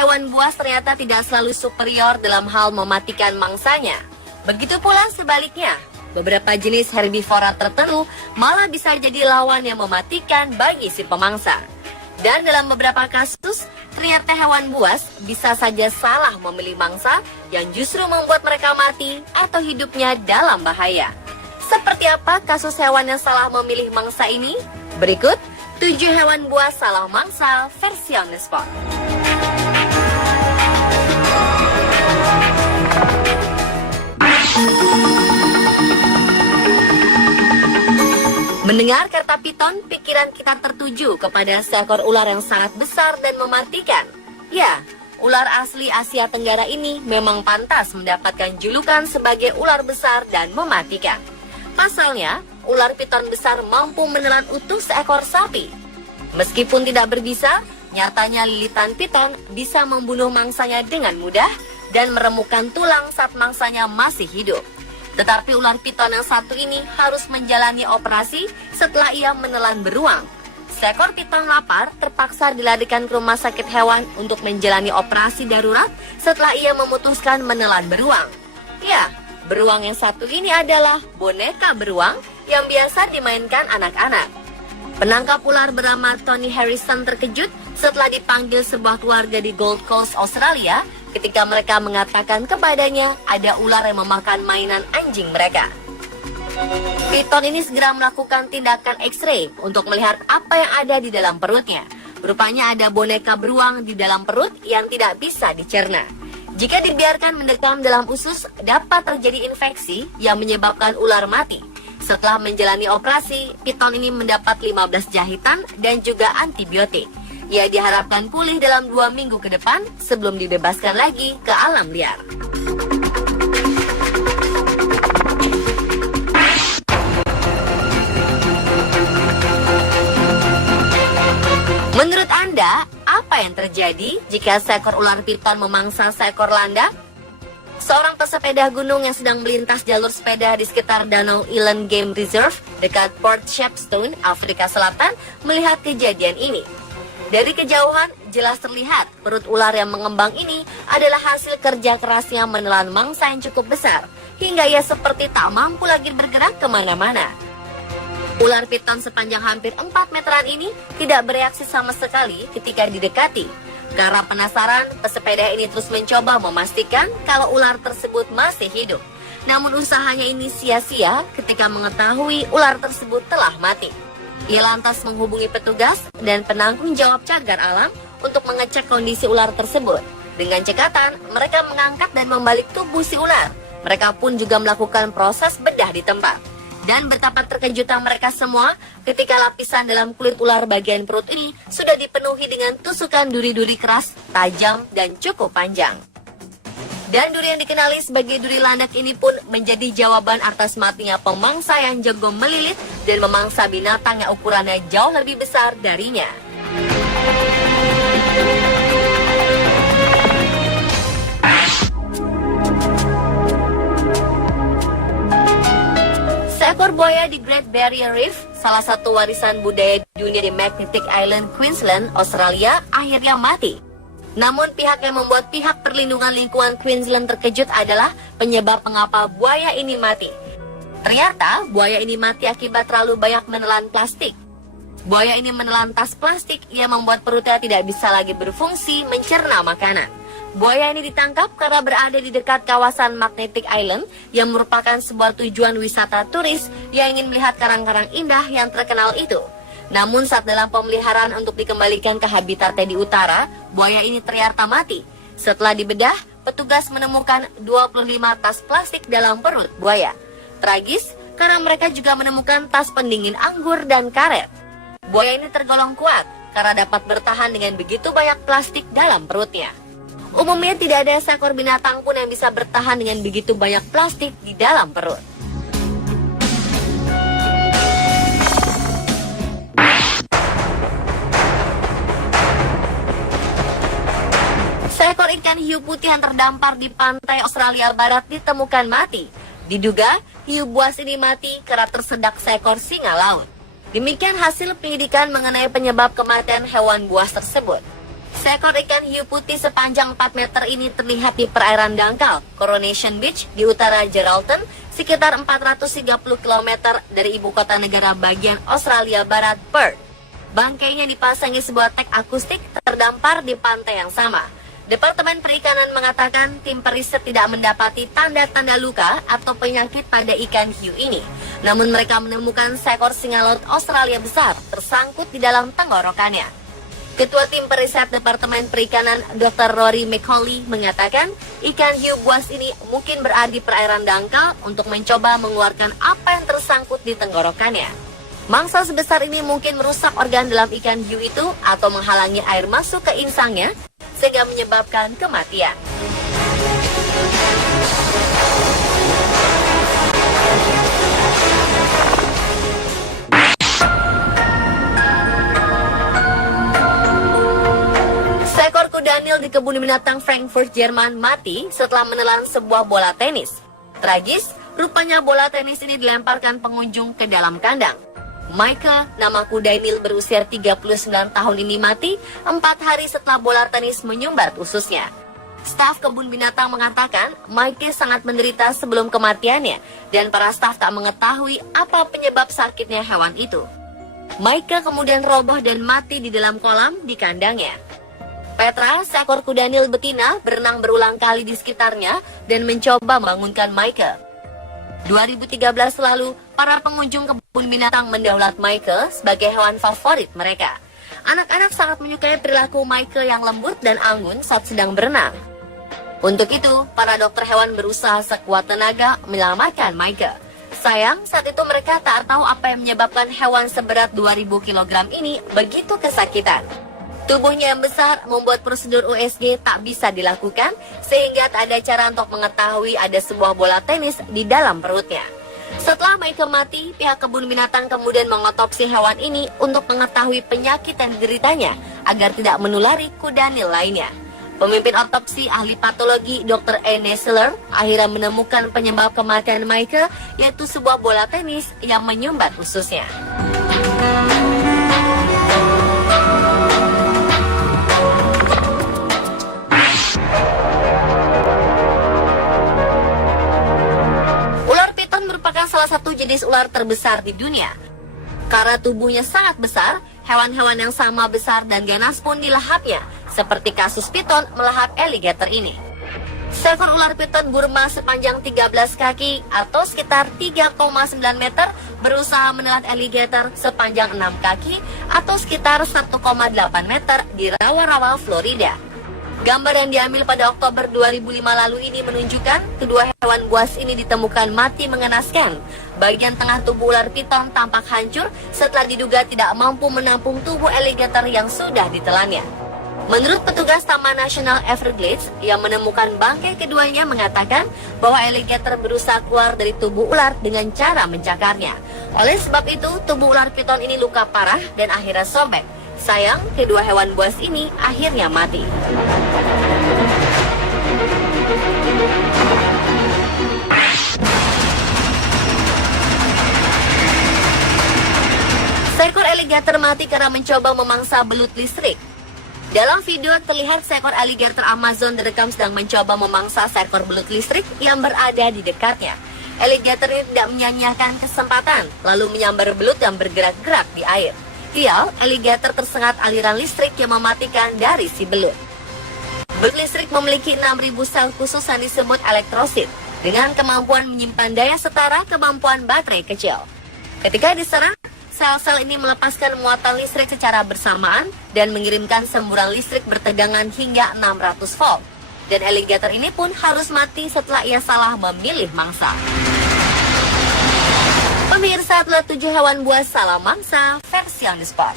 hewan buas ternyata tidak selalu superior dalam hal mematikan mangsanya. Begitu pula sebaliknya, beberapa jenis herbivora tertentu malah bisa jadi lawan yang mematikan bagi si pemangsa. Dan dalam beberapa kasus, ternyata hewan buas bisa saja salah memilih mangsa yang justru membuat mereka mati atau hidupnya dalam bahaya. Seperti apa kasus hewan yang salah memilih mangsa ini? Berikut 7 hewan buas salah mangsa versi on the spot. Mendengar kata piton, pikiran kita tertuju kepada seekor ular yang sangat besar dan mematikan. Ya, ular asli Asia Tenggara ini memang pantas mendapatkan julukan sebagai ular besar dan mematikan. Pasalnya, ular piton besar mampu menelan utuh seekor sapi. Meskipun tidak berbisa, nyatanya lilitan piton bisa membunuh mangsanya dengan mudah dan meremukkan tulang saat mangsanya masih hidup. Tetapi ular piton yang satu ini harus menjalani operasi setelah ia menelan beruang. Seekor piton lapar terpaksa dilarikan ke rumah sakit hewan untuk menjalani operasi darurat setelah ia memutuskan menelan beruang. Ya, beruang yang satu ini adalah boneka beruang yang biasa dimainkan anak-anak. Penangkap ular bernama Tony Harrison terkejut setelah dipanggil sebuah keluarga di Gold Coast, Australia, ketika mereka mengatakan kepadanya ada ular yang memakan mainan anjing mereka. Piton ini segera melakukan tindakan X-ray untuk melihat apa yang ada di dalam perutnya. Rupanya ada boneka beruang di dalam perut yang tidak bisa dicerna. Jika dibiarkan mendekam dalam usus, dapat terjadi infeksi yang menyebabkan ular mati. Setelah menjalani operasi, piton ini mendapat 15 jahitan dan juga antibiotik. Ia diharapkan pulih dalam 2 minggu ke depan sebelum dibebaskan lagi ke alam liar. Menurut Anda, apa yang terjadi jika seekor ular piton memangsa seekor landak? Seorang pesepeda gunung yang sedang melintas jalur sepeda di sekitar Danau Eland Game Reserve dekat Port Shepstone, Afrika Selatan, melihat kejadian ini. Dari kejauhan, jelas terlihat perut ular yang mengembang ini adalah hasil kerja kerasnya menelan mangsa yang cukup besar, hingga ia seperti tak mampu lagi bergerak kemana-mana. Ular piton sepanjang hampir 4 meteran ini tidak bereaksi sama sekali ketika didekati. Karena penasaran, pesepeda ini terus mencoba memastikan kalau ular tersebut masih hidup. Namun usahanya ini sia-sia ketika mengetahui ular tersebut telah mati. Ia lantas menghubungi petugas dan penanggung jawab cagar alam untuk mengecek kondisi ular tersebut. Dengan cekatan, mereka mengangkat dan membalik tubuh si ular. Mereka pun juga melakukan proses bedah di tempat. Dan betapa terkejutan mereka semua ketika lapisan dalam kulit ular bagian perut ini sudah dipenuhi dengan tusukan duri-duri keras, tajam, dan cukup panjang. Dan duri yang dikenali sebagai duri landak ini pun menjadi jawaban atas matinya pemangsa yang jago melilit dan memangsa binatang yang ukurannya jauh lebih besar darinya. Seekor buaya di Great Barrier Reef, salah satu warisan budaya dunia di Magnetic Island, Queensland, Australia, akhirnya mati. Namun pihak yang membuat pihak perlindungan lingkungan Queensland terkejut adalah penyebab mengapa buaya ini mati. Ternyata buaya ini mati akibat terlalu banyak menelan plastik. Buaya ini menelan tas plastik yang membuat perutnya tidak bisa lagi berfungsi mencerna makanan. Buaya ini ditangkap karena berada di dekat kawasan Magnetic Island yang merupakan sebuah tujuan wisata turis yang ingin melihat karang-karang indah yang terkenal itu. Namun saat dalam pemeliharaan untuk dikembalikan ke habitatnya di utara, buaya ini ternyata mati. Setelah dibedah, petugas menemukan 25 tas plastik dalam perut buaya. Tragis karena mereka juga menemukan tas pendingin anggur dan karet. Buaya ini tergolong kuat karena dapat bertahan dengan begitu banyak plastik dalam perutnya. Umumnya tidak ada seekor binatang pun yang bisa bertahan dengan begitu banyak plastik di dalam perut. Seekor ikan hiu putih yang terdampar di pantai Australia Barat ditemukan mati. Diduga, hiu buas ini mati karena tersedak seekor singa laut. Demikian hasil penyidikan mengenai penyebab kematian hewan buas tersebut. Seekor ikan hiu putih sepanjang 4 meter ini terlihat di perairan dangkal Coronation Beach di utara Geraldton, sekitar 430 km dari ibu kota negara bagian Australia Barat, Perth. Bangkainya dipasangi sebuah tag akustik terdampar di pantai yang sama. Departemen Perikanan mengatakan tim periset tidak mendapati tanda-tanda luka atau penyakit pada ikan hiu ini. Namun mereka menemukan seekor singa laut Australia besar tersangkut di dalam tenggorokannya. Ketua tim periset Departemen Perikanan Dr. Rory McCauley mengatakan ikan hiu buas ini mungkin berada di perairan dangkal untuk mencoba mengeluarkan apa yang tersangkut di tenggorokannya. Mangsa sebesar ini mungkin merusak organ dalam ikan hiu itu atau menghalangi air masuk ke insangnya sehingga menyebabkan kematian. Seekor kuda Nil di kebun binatang Frankfurt, Jerman mati setelah menelan sebuah bola tenis. Tragis, rupanya bola tenis ini dilemparkan pengunjung ke dalam kandang. Michael, nama kuda Nil berusia 39 tahun ini mati 4 hari setelah bola tenis menyumbat ususnya. Staf kebun binatang mengatakan Michael sangat menderita sebelum kematiannya dan para staf tak mengetahui apa penyebab sakitnya hewan itu. Michael kemudian roboh dan mati di dalam kolam di kandangnya. Petra, seekor kuda Nil betina, berenang berulang kali di sekitarnya dan mencoba membangunkan Michael. 2013 lalu, para pengunjung kebun binatang mendaulat Michael sebagai hewan favorit mereka. Anak-anak sangat menyukai perilaku Michael yang lembut dan anggun saat sedang berenang. Untuk itu, para dokter hewan berusaha sekuat tenaga menyelamatkan Michael. Sayang, saat itu mereka tak tahu apa yang menyebabkan hewan seberat 2000 kg ini begitu kesakitan. Tubuhnya yang besar membuat prosedur USG tak bisa dilakukan sehingga tak ada cara untuk mengetahui ada sebuah bola tenis di dalam perutnya. Setelah Michael mati, pihak kebun binatang kemudian mengotopsi hewan ini untuk mengetahui penyakit yang dideritanya agar tidak menulari kuda Nil lainnya. Pemimpin otopsi ahli patologi Dr. Anne Seller akhirnya menemukan penyebab kematian Michael yaitu sebuah bola tenis yang menyumbat ususnya. Salah satu jenis ular terbesar di dunia. Karena tubuhnya sangat besar, hewan-hewan yang sama besar dan ganas pun dilahapnya, seperti kasus piton melahap alligator ini. Seekor ular piton Burma sepanjang 13 kaki atau sekitar 3,9 meter berusaha menelan alligator sepanjang 6 kaki atau sekitar 1,8 meter di rawa-rawa Florida. Gambar yang diambil pada Oktober 2005 lalu ini menunjukkan kedua hewan buas ini ditemukan mati mengenaskan. Bagian tengah tubuh ular piton tampak hancur setelah diduga tidak mampu menampung tubuh alligator yang sudah ditelannya. Menurut petugas Taman Nasional Everglades yang menemukan bangkai keduanya mengatakan bahwa alligator berusaha keluar dari tubuh ular dengan cara mencakarnya. Oleh sebab itu, tubuh ular piton ini luka parah dan akhirnya sobek. Sayang, kedua hewan buas ini akhirnya mati. Seekor alligator mati karena mencoba memangsa belut listrik. Dalam video terlihat seekor alligator Amazon direkam sedang mencoba memangsa seekor belut listrik yang berada di dekatnya. Alligator ini tidak menyia-nyiakan kesempatan, lalu menyambar belut yang bergerak-gerak di air. Sial, alligator tersengat aliran listrik yang mematikan dari si belut. Belut listrik memiliki 6.000 sel khusus yang disebut elektrosit, dengan kemampuan menyimpan daya setara kemampuan baterai kecil. Ketika diserang, sel-sel ini melepaskan muatan listrik secara bersamaan dan mengirimkan semburan listrik bertegangan hingga 600 volt. Dan alligator ini pun harus mati setelah ia salah memilih mangsa. Pemirsa, telah 7 hewan buas salah mangsa versi on the spot.